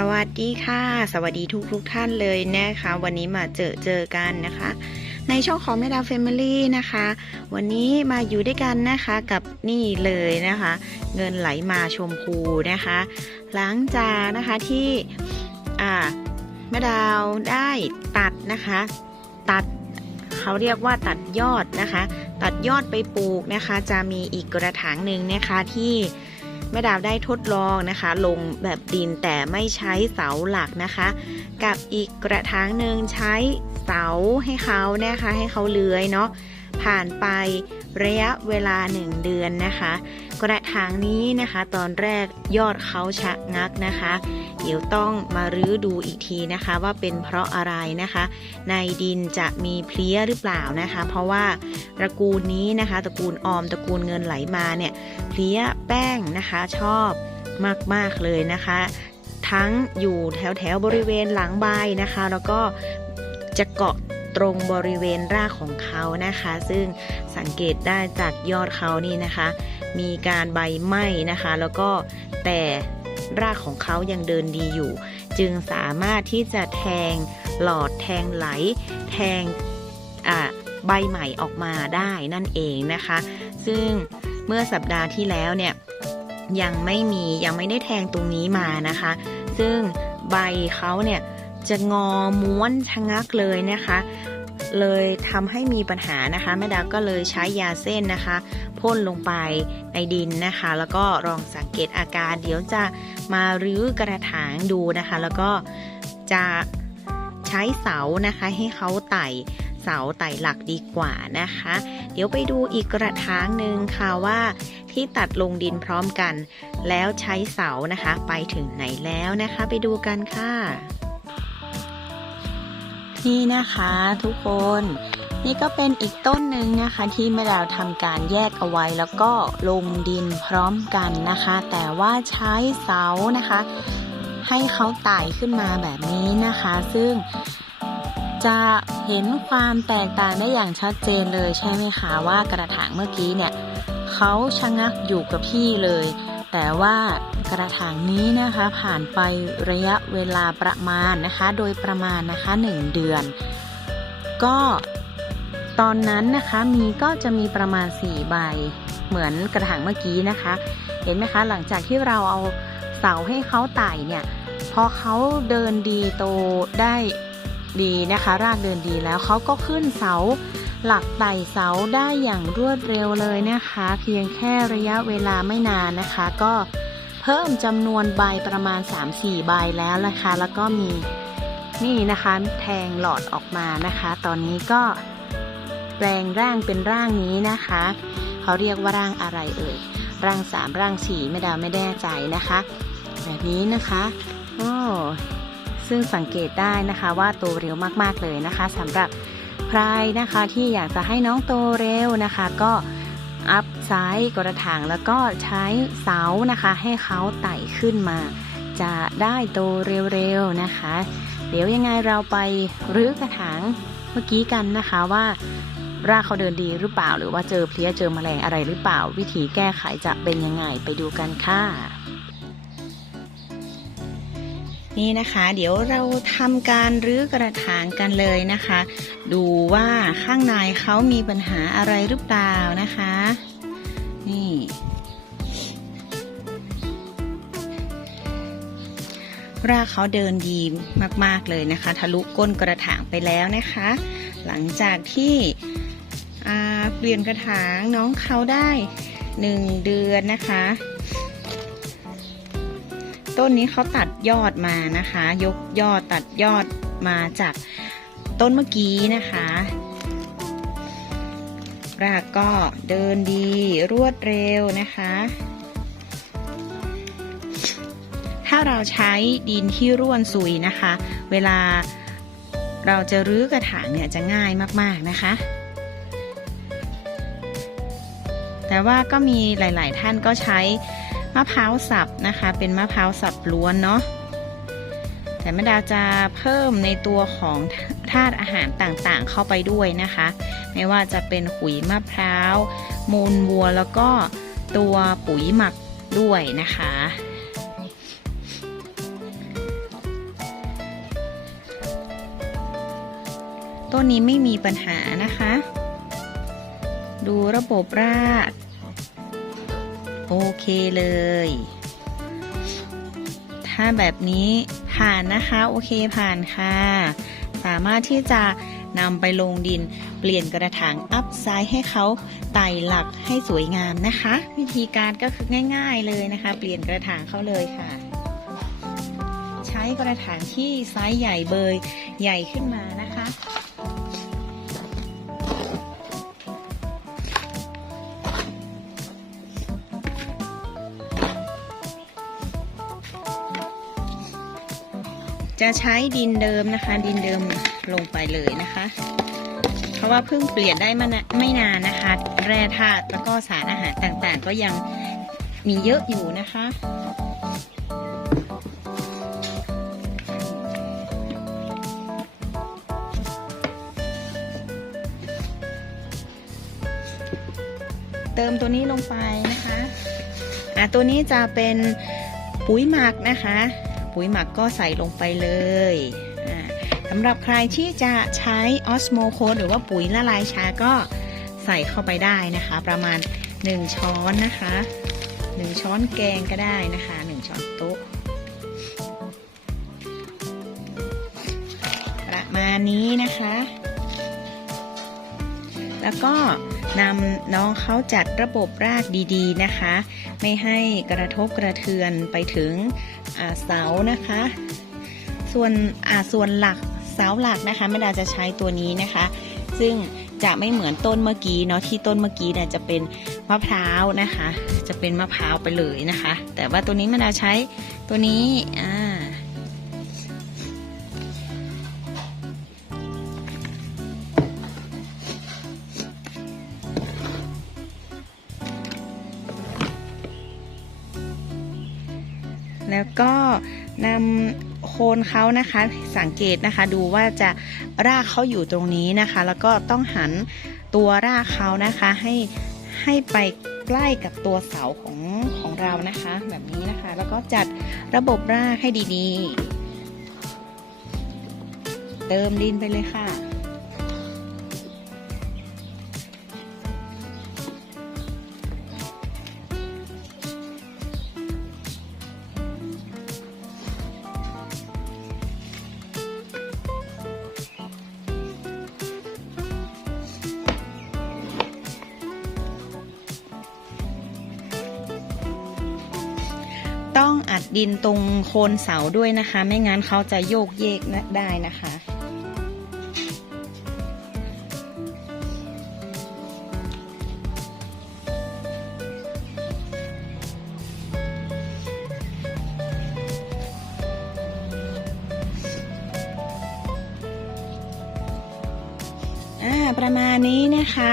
สวัสดีค่ะ สวัสดีทุกทุกท่านเลยนะคะ วันนี้มาเจอเจอกันนะคะ ในช่องของแม่ดาวแฟมิลี่นะคะ วันนี้มาอยู่ด้วยกันนะคะกับนี่เลยนะคะ เงินไหลมาชมพูนะคะ หลังจากนะคะที่อ่าแม่ดาวได้ตัดนะคะ ตัดเขาเรียกว่าตัดยอดนะคะ ตัดยอดไปปลูกนะคะ จะมีอีกกระถางหนึ่งนะคะที่ แม่ดาวได้ทดลองนะคะ ลงแบบดินแต่ไม่ใช้เสาหลักนะคะ กับอีกกระถางหนึ่งใช้เสาให้เขานะคะให้เขาเลื้อยเนาะผ่านไป ระยะเวลา 1 เดือนนะคะ กระถางนี้นะคะ ตอนแรกยอดเขาชะงักนะคะ เดี๋ยวต้องมารื้อดูอีกทีนะคะ ว่าเป็นเพราะอะไรนะคะ ในดินจะมีเพลี้ยหรือเปล่านะคะ เพราะว่าตระกูลนี้นะคะตระกูลออมตระกูลเงินไหลมาเนี่ยเพลี้ยแป้งนะคะชอบมากๆเลยนะคะ ทั้งอยู่แถวแถวบริเวณหลังใบนะคะ แล้วก็จะเกาะ ตรงบริเวณรากของเขานะคะ ซึ่งสังเกตได้จากยอดเขานี่นะคะ มีการใบไหม้นะคะ แล้วก็แต่รากของเขายังเดินดีอยู่ จึงสามารถที่จะแทงหลอดแทงไหล แทงใบใหม่ออกมาได้นั่นเองนะคะ ซึ่งเมื่อสัปดาห์ที่แล้วเนี่ยยังไม่มียังไม่ได้แทงตรงนี้มานะคะ ซึ่งใบเขาเนี่ย จะงอม้วนชะงักเลยนะคะ เลยทำให้มีปัญหานะคะแม่ดาวก็เลยใช้ยาเส้นนะคะพ่นลงไปในดินนะคะ แล้วก็ลองสังเกตอาการ เดี๋ยวจะมารื้อกระถางดูนะคะ แล้วก็จะใช้เสานะคะให้เขาไต่เสาไต่หลักดีกว่านะคะ เดี๋ยวไปดูอีกกระถางหนึ่งค่ะว่าที่ตัดลงดินพร้อมกัน แล้วใช้เสานะคะ ไปถึงไหนแล้วนะคะ ไปดูกันค่ะ นี่นะคะทุกคน นี่ก็เป็นอีกต้นหนึ่งนะคะ ที่แม่ดาวทำการแยกเอาไว้แล้วก็ลงดินพร้อมกันนะคะ แต่ว่าใช้เสานะคะ ให้เขาไต่ขึ้นมาแบบนี้นะคะ ซึ่งจะเห็นความแตกต่างได้อย่างชัดเจนเลยใช่ไหมคะว่ากระถางเมื่อกี้เนี่ยเขาชะงักอยู่กับที่เลย แต่ว่ากระถางนี้นะคะผ่านไประยะเวลาประมาณนะคะ โดยประมาณนะคะ 1 เดือน ก็ตอนนั้นนะคะมีก็จะมีประมาณ 4 ใบ เหมือนกระถางเมื่อกี้นะคะ เห็นไหมคะหลังจากที่เราเอาเสาให้เขาไต่เนี่ยพอเขาเดินดีโตได้ดีนะคะ รากเดินดีแล้วเขาก็ขึ้นเสา หลักไต่เสาได้อย่างรวดเร็วเลยนะคะ เพียงแค่ระยะเวลาไม่นานนะคะ ก็เพิ่มจำนวนใบประมาณ 3-4 ใบแล้วนะคะ แล้วก็มีนี่นะคะแทงหลอดออกมานะคะ ตอนนี้ก็แปลงร่างเป็นร่างนี้นะคะเขาเรียกว่าร่างอะไรเอ่ยร่าง3ร่าง4ไม่ดาวไม่แน่ใจนะคะ แบบนี้นะคะโอ้ซึ่งสังเกตได้นะคะว่าโตเร็วมากๆเลยนะคะสำหรับ ใครนะคะที่อยากจะให้น้องโตเร็วนะคะ ก็อัพไซส์กระถางแล้วก็ใช้เสานะคะ ให้เขาไต่ขึ้นมา จะได้โตเร็วๆนะคะ เดี๋ยวยังไงเราไปรื้อกระถางเมื่อกี้กันนะคะว่ารากเขาเดินดีหรือเปล่า หรือว่าเจอเพลี้ยเจอแมลงอะไรหรือเปล่า วิธีแก้ไขจะเป็นยังไงไปดูกันค่ะ นี่นะคะ เดี๋ยวเราทำการรื้อกระถางกันเลยนะคะ ดูว่าข้างในเขามีปัญหาอะไรหรือเปล่านะคะ นี่รากเขาเดินดีมาก ๆ เลยนะคะ ทะลุก้นกระถางไปแล้วนะคะ หลังจากที่เปลี่ยนกระถางน้องเขาได้หนึ่งเดือนนะคะ ต้นนี้เขาตัดยอดมานะคะ ยกยอดตัดยอดมาจากต้นเมื่อกี้นะคะรากก็เดินดีรวดเร็วนะคะ ถ้าเราใช้ดินที่ร่วนซุยนะคะ เวลาเราจะรื้อกระถางเนี่ยจะง่ายมากๆนะคะ แต่ว่าก็มีหลาย ๆ ท่านก็ใช้ มะพร้าวสับนะคะ เป็นมะพร้าวสับล้วนเนาะแต่แม่ดาวจะเพิ่มในตัวของธาตุอาหารต่างๆ เข้าไปด้วยนะคะ ไม่ว่าจะเป็นขุยมะพร้าว มูลวัวแล้วก็ตัวปุ๋ยหมักด้วยนะคะ ต้นนี้ไม่มีปัญหานะคะ ดูระบบราก โอเคเลย ถ้าแบบนี้ผ่านนะคะ โอเคผ่านค่ะ สามารถที่จะนำไปลงดินเปลี่ยนกระถางอัพไซด์ให้เขาไต่หลักให้สวยงามนะคะ วิธีการก็คือง่าย ๆเลยนะคะ เปลี่ยนกระถางเขาเลยค่ะ ใช้กระถางที่ไซส์ใหญ่เบยใหญ่ขึ้นมานะคะ จะใช้ดินเดิมนะคะ ดินเดิมลงไปเลยนะคะ เพราะว่าเพิ่งเปลี่ยนได้มาไม่นานนะคะ แร่ธาตุแล้วก็สารอาหารต่างๆ ก็ยังมีเยอะอยู่นะคะเติมตัวนี้ลงไปนะคะ อะตัวนี้จะเป็นปุ๋ยหมักนะคะ ปุ๋ยหมักก็ใส่ลงไปเลยอ่าสำหรับใครที่จะใช้ออสโมโคหรือว่าปุ๋ยละลายชาก็ใส่เข้าไปได้นะคะ ประมาณ 1 ช้อนนะคะ 1 ช้อนแกงก็ได้นะคะ 1 ช้อนโต๊ะประมาณนี้นะคะ แล้วก็นำน้องเขาจัดระบบรากดีๆนะคะ ไม่ให้กระทบกระเทือนไปถึง เสานะคะ ส่วนอ่าส่วนหลักเสาหลักนะคะแม่ดาจะใช้ตัวนี้นะคะ ซึ่งจะไม่เหมือนต้นเมื่อกี้เนาะที่ต้นเมื่อกี้เนี่ยจะเป็นมะพร้าวนะคะ จะเป็นมะพร้าวไปเลยนะคะ แต่ว่าตัวนี้แม่ดาใช้ตัวนี้อ่า แล้วก็นำโคนเขานะคะ สังเกตนะคะดูว่าจะรากเขาอยู่ตรงนี้นะคะ แล้วก็ต้องหันตัวรากเขานะคะให้ให้ไปใกล้กับตัวเสาของของเรานะคะ แบบนี้นะคะ แล้วก็จัดระบบรากให้ดีๆ เติมดินไปเลยค่ะ ดินตรงโคนเสาด้วยนะคะ ไม่งั้นเขาจะโยกเยกได้นะคะอ่าประมาณนี้นะคะ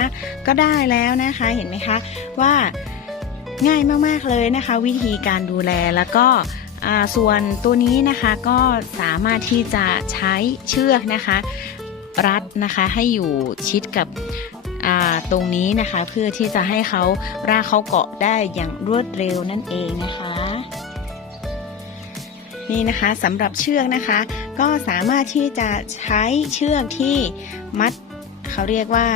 ก็ได้แล้วนะคะเห็นไหมคะว่า ง่ายมากๆเลยนะคะ วิธีการดูแลแล้วก็ส่วนตัวนี้นะคะก็สามารถที่จะใช้เชือกนะคะ รัดนะคะให้อยู่ชิดกับตรงนี้นะคะ เพื่อที่จะให้เขารากเขาเกาะได้อย่างรวดเร็วนั่นเองนะคะ นี่นะคะสำหรับเชือกนะคะ ก็สามารถที่จะใช้เชือกที่มัดเขาเรียกว่า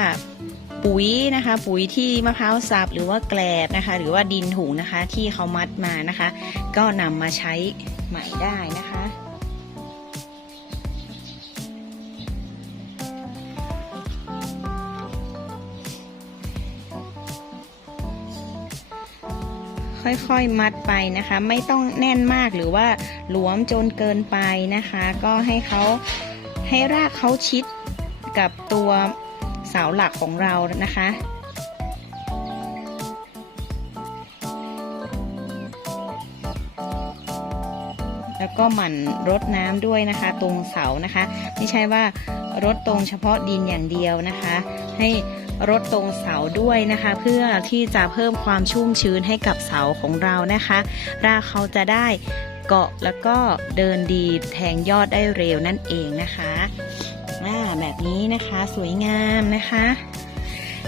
ปุ๋ยนะคะ ปุ๋ยที่มะพร้าวสับหรือว่าแกลบนะคะ หรือว่าดินถุงนะคะ ที่เขามัดมานะคะ ก็นำมาใช้ใหม่ได้นะคะค่อยๆ มัดไปนะคะ ไม่ต้องแน่นมากหรือว่าหลวมจนเกินไปนะคะ ก็ให้เขาให้รากเขาชิดกับตัว เสาหลักของเรานะคะ แล้วก็หมั่นรดน้ำด้วยนะคะ ตรงเสานะคะ ไม่ใช่ว่ารดตรงเฉพาะดินอย่างเดียวนะคะ ให้รดตรงเสาด้วยนะคะ เพื่อที่จะเพิ่มความชุ่มชื้นให้กับเสาของเรานะคะรากเขาจะได้เกาะแล้วก็เดินดีแทงยอดได้เร็วนั่นเองนะคะ แบบนี้นะคะ สวยงามนะคะ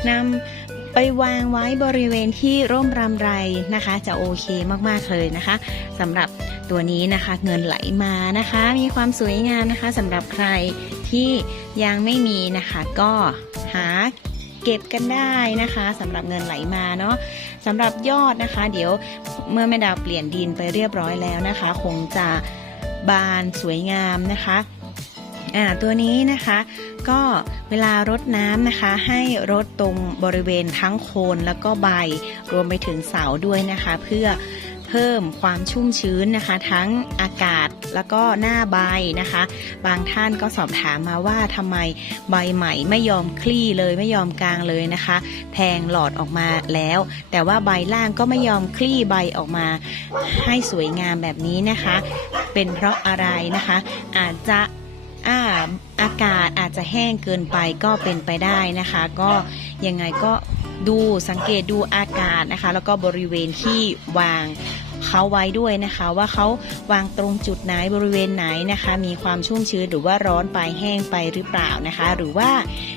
นำไปวางไว้บริเวณที่ร่มรำไรนะคะ จะโอเคมากๆเลยนะคะสำหรับตัวนี้นะคะเงินไหลมานะคะ มีความสวยงามนะคะสำหรับใครที่ยังไม่มีนะคะก็หาเก็บกันได้นะคะสำหรับเงินไหลมาเนาะสำหรับยอดนะคะ เดี๋ยวเมื่อแม่ดาวเปลี่ยนดินไปเรียบร้อยแล้วนะคะ คงจะบานสวยงามนะคะ อ่าตัวนี้นะคะก็เวลารดน้ำนะคะ ให้รดตรงบริเวณทั้งโคนแล้วก็ใบรวมไปถึงเสาด้วยนะคะ เพื่อเพิ่มความชุ่มชื้นนะคะ ทั้งอากาศแล้วก็หน้าใบนะคะ บางท่านก็สอบถามมาว่าทำไมใบใหม่ไม่ยอมคลี่เลยไม่ยอมกลางเลยนะคะ แทงหลอดออกมาแล้ว แต่ว่าใบล่างก็ไม่ยอมคลี่ใบออกมา ให้สวยงามแบบนี้นะคะ เป็นเพราะอะไรนะคะ อาจจะ อ่าอากาศอาจจะแห้งเกินไปก็เป็นไปได้นะคะ ก็ยังไงก็ดูสังเกตดูอากาศนะคะ แล้วก็บริเวณที่วาง เขาไว้ด้วยนะคะ ว่าเขาวางตรงจุดไหนบริเวณไหนนะคะ มีความชุ่มชื้นหรือว่าร้อนไปแห้งไปหรือเปล่านะคะ หรือว่า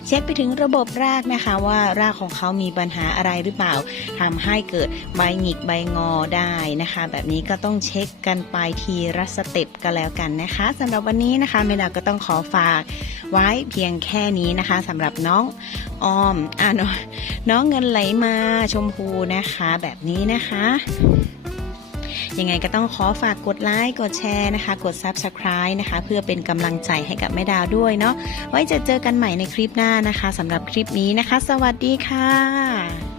เช็คไปถึงระบบรากนะคะ ว่ารากของเขามีปัญหาอะไรหรือเปล่าทำให้เกิดใบหงิกใบงอได้นะคะ แบบนี้ก็ต้องเช็คกันไปทีละสเต็ปกันแล้วกันนะคะสำหรับวันนี้นะคะเมดาก็ต้องขอฝากไว้เพียงแค่นี้นะคะสำหรับน้องออมอะน้องน้องเงินไหลมาชมพูนะคะ แบบนี้นะคะ ยังไงก็ต้องขอฝากกดไลค์กดแชร์นะคะ กด Subscribe นะคะ เพื่อเป็นกำลังใจให้กับแม่ดาวด้วยเนาะไว้จะเจอกันใหม่ในคลิปหน้านะคะสำหรับคลิปนี้นะคะ สวัสดีค่ะ